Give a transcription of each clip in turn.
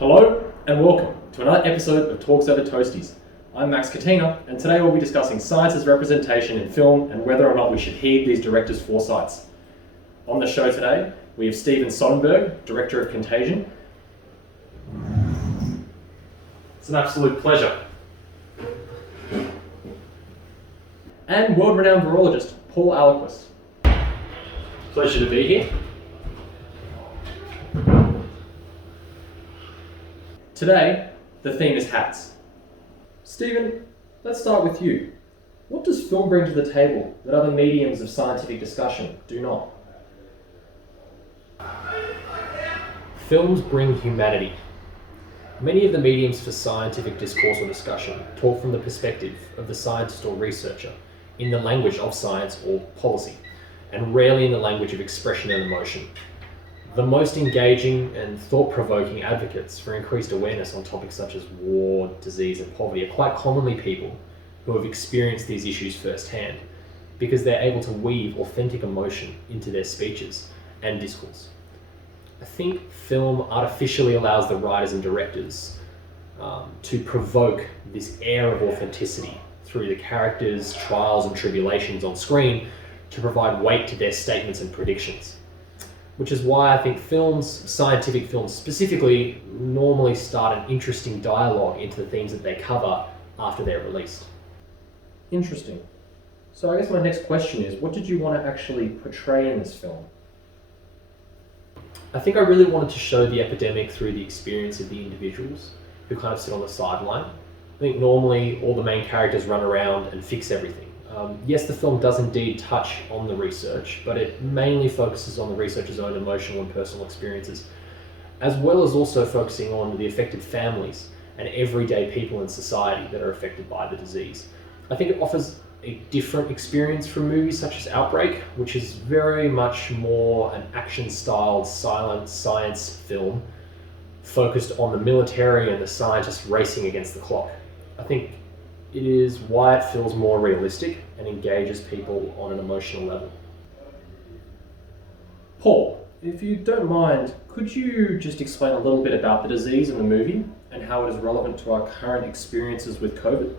Hello and welcome to another episode of Talks Over Toasties. I'm Max Katina, and today we'll be discussing science's representation in film and whether or not we should heed these directors' foresights. On the show today, we have Steven Soderbergh, director of Contagion. It's an absolute pleasure. And world-renowned virologist, Paul Aliquist. Pleasure to be here. Today, the theme is hats. Steven, let's start with you. What does film bring to the table that other mediums of scientific discussion do not? Films bring humanity. Many of the mediums for scientific discourse or discussion talk from the perspective of the scientist or researcher in the language of science or policy, and rarely in the language of expression and emotion. The most engaging and thought-provoking advocates for increased awareness on topics such as war, disease, and poverty are quite commonly people who have experienced these issues firsthand, because they're able to weave authentic emotion into their speeches and discourse. I think film artificially allows the writers and directors to provoke this air of authenticity through the characters' trials and tribulations on screen to provide weight to their statements and predictions. Which is why I think films, scientific films specifically, normally start an interesting dialogue into the themes that they cover after they're released. Interesting. So I guess my next question is, what did you want to actually portray in this film? I think I really wanted to show the epidemic through the experience of the individuals who kind of sit on the sideline. I think normally all the main characters run around and fix everything. Yes, the film does indeed touch on the research, but it mainly focuses on the researcher's own emotional and personal experiences, as well as also focusing on the affected families and everyday people in society that are affected by the disease. I think it offers a different experience from movies such as Outbreak, which is very much more an action-styled silent science film focused on the military and the scientists racing against the clock. I think it is why it feels more realistic and engages people on an emotional level. Paul, if you don't mind, could you just explain a little bit about the disease in the movie and how it is relevant to our current experiences with COVID?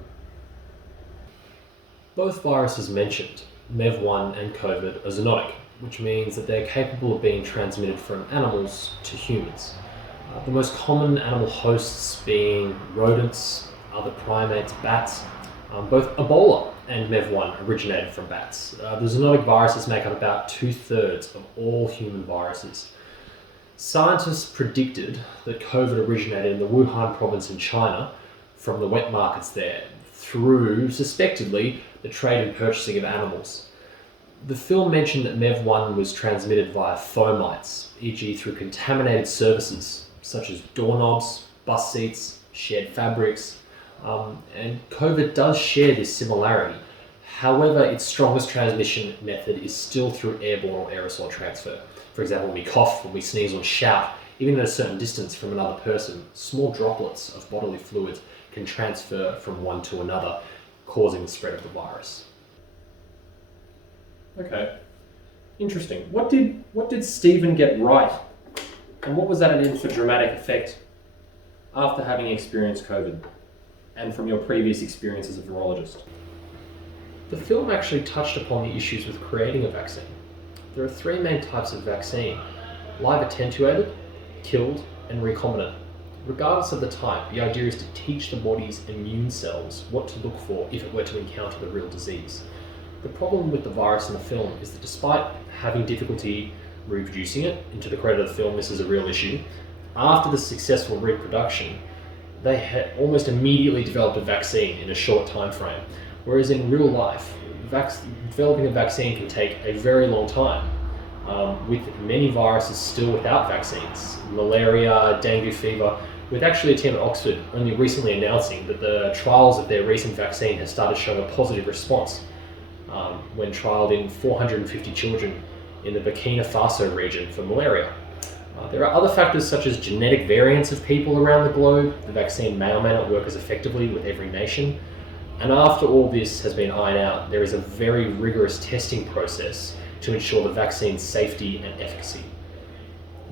Both viruses mentioned, MEV1 and COVID, are zoonotic, which means that they're capable of being transmitted from animals to humans. The most common animal hosts being rodents, other primates, bats. Both Ebola and MEV1 originated from bats. The zoonotic viruses make up about 2/3 of all human viruses. Scientists predicted that COVID originated in the Wuhan province in China from the wet markets there through, suspectedly, the trade and purchasing of animals. The film mentioned that MEV1 was transmitted via fomites, e.g. through contaminated surfaces such as doorknobs, bus seats, shared fabrics, and COVID does share this similarity. However, its strongest transmission method is still through airborne or aerosol transfer. For example, when we cough, when we sneeze or shout, even at a certain distance from another person, small droplets of bodily fluids can transfer from one to another, causing the spread of the virus. Okay, interesting. What did Steven get right? And what was added in for dramatic effect after having experienced COVID? And from your previous experience as a virologist? The film actually touched upon the issues with creating a vaccine. There are three main types of vaccine: live attenuated, killed, and recombinant. Regardless of the type, the idea is to teach the body's immune cells what to look for if it were to encounter the real disease. The problem with the virus in the film is that despite having difficulty reproducing it, and to the credit of the film, this is a real issue, after the successful reproduction, they had almost immediately developed a vaccine in a short time frame. Whereas in real life, developing a vaccine can take a very long time, with many viruses still without vaccines. Malaria, dengue fever, with actually a team at Oxford only recently announcing that the trials of their recent vaccine has started showing a positive response when trialled in 450 children in the Burkina Faso region for malaria. There are other factors such as genetic variants of people around the globe. The vaccine may or may not work as effectively with every nation. And after all this has been ironed out, there is a very rigorous testing process to ensure the vaccine's safety and efficacy.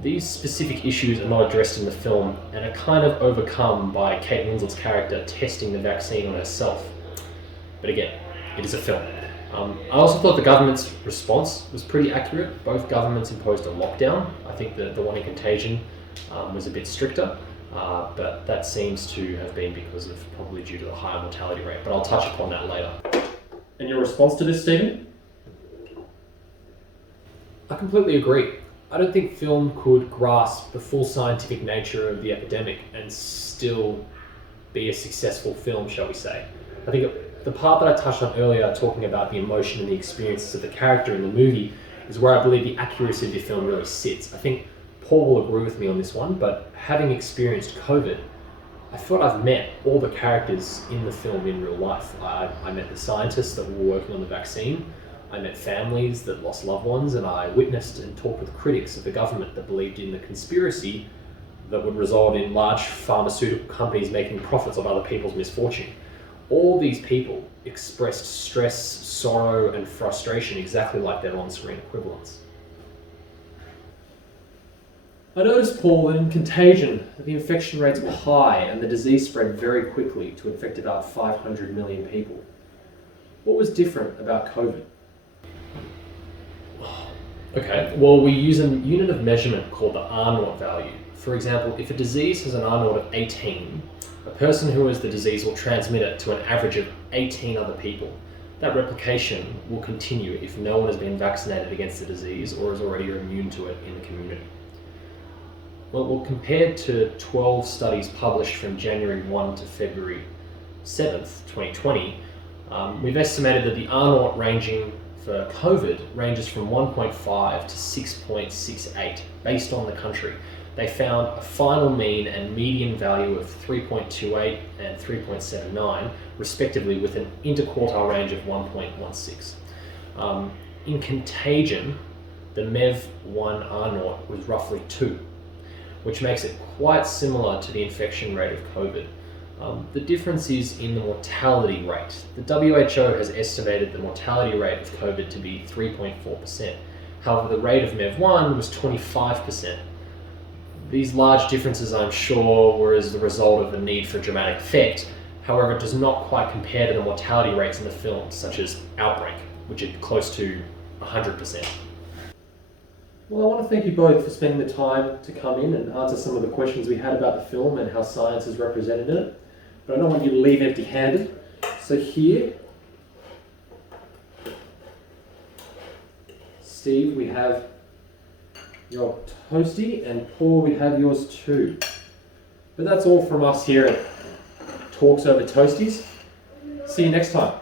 These specific issues are not addressed in the film and are kind of overcome by Kate Winslet's character testing the vaccine on herself. But again, it is a film. I also thought the government's response was pretty accurate. Both governments imposed a lockdown. I think the one in Contagion was a bit stricter, but that seems to have been because of probably due to the higher mortality rate. But I'll touch upon that later. And your response to this, Steven? I completely agree. I don't think film could grasp the full scientific nature of the epidemic and still be a successful film, shall we say. I think the part that I touched on earlier, talking about the emotion and the experiences of the character in the movie, is where I believe the accuracy of the film really sits. I think Paul will agree with me on this one, but having experienced COVID, I thought I've met all the characters in the film in real life. I met the scientists that were working on the vaccine, I met families that lost loved ones, and I witnessed and talked with critics of the government that believed in the conspiracy that would result in large pharmaceutical companies making profits of other people's misfortune. All these people expressed stress, sorrow, and frustration exactly like their on-screen equivalents. I noticed, Paul, that in Contagion, the infection rates were high and the disease spread very quickly to infect about 500 million people. What was different about COVID? Okay, well, we use a unit of measurement called the R0 value. For example, if a disease has an R0 of 18, a person who has the disease will transmit it to an average of 18 other people. That replication will continue if no one has been vaccinated against the disease or is already immune to it in the community. Well, compared to 12 studies published from January 1 to February 7th, 2020, we've estimated that the R0 ranging for COVID ranges from 1.5 to 6.68 based on the country. They found a final mean and median value of 3.28 and 3.79, respectively, with an interquartile range of 1.16. In Contagion, the MEV1 R0 was roughly 2, which makes it quite similar to the infection rate of COVID. The difference is in the mortality rate. The WHO has estimated the mortality rate of COVID to be 3.4%. However, the rate of MEV1 was 25%. These large differences, I'm sure, were as the result of the need for dramatic effect. However, it does not quite compare to the mortality rates in the film, such as Outbreak, which are close to 100%. Well, I want to thank you both for spending the time to come in and answer some of the questions we had about the film and how science is represented in it. But I don't want you to leave empty-handed. So here, Steve, we have your toasty, and Paul, we have yours too. But that's all from us here at Talks Over Toasties. See you next time.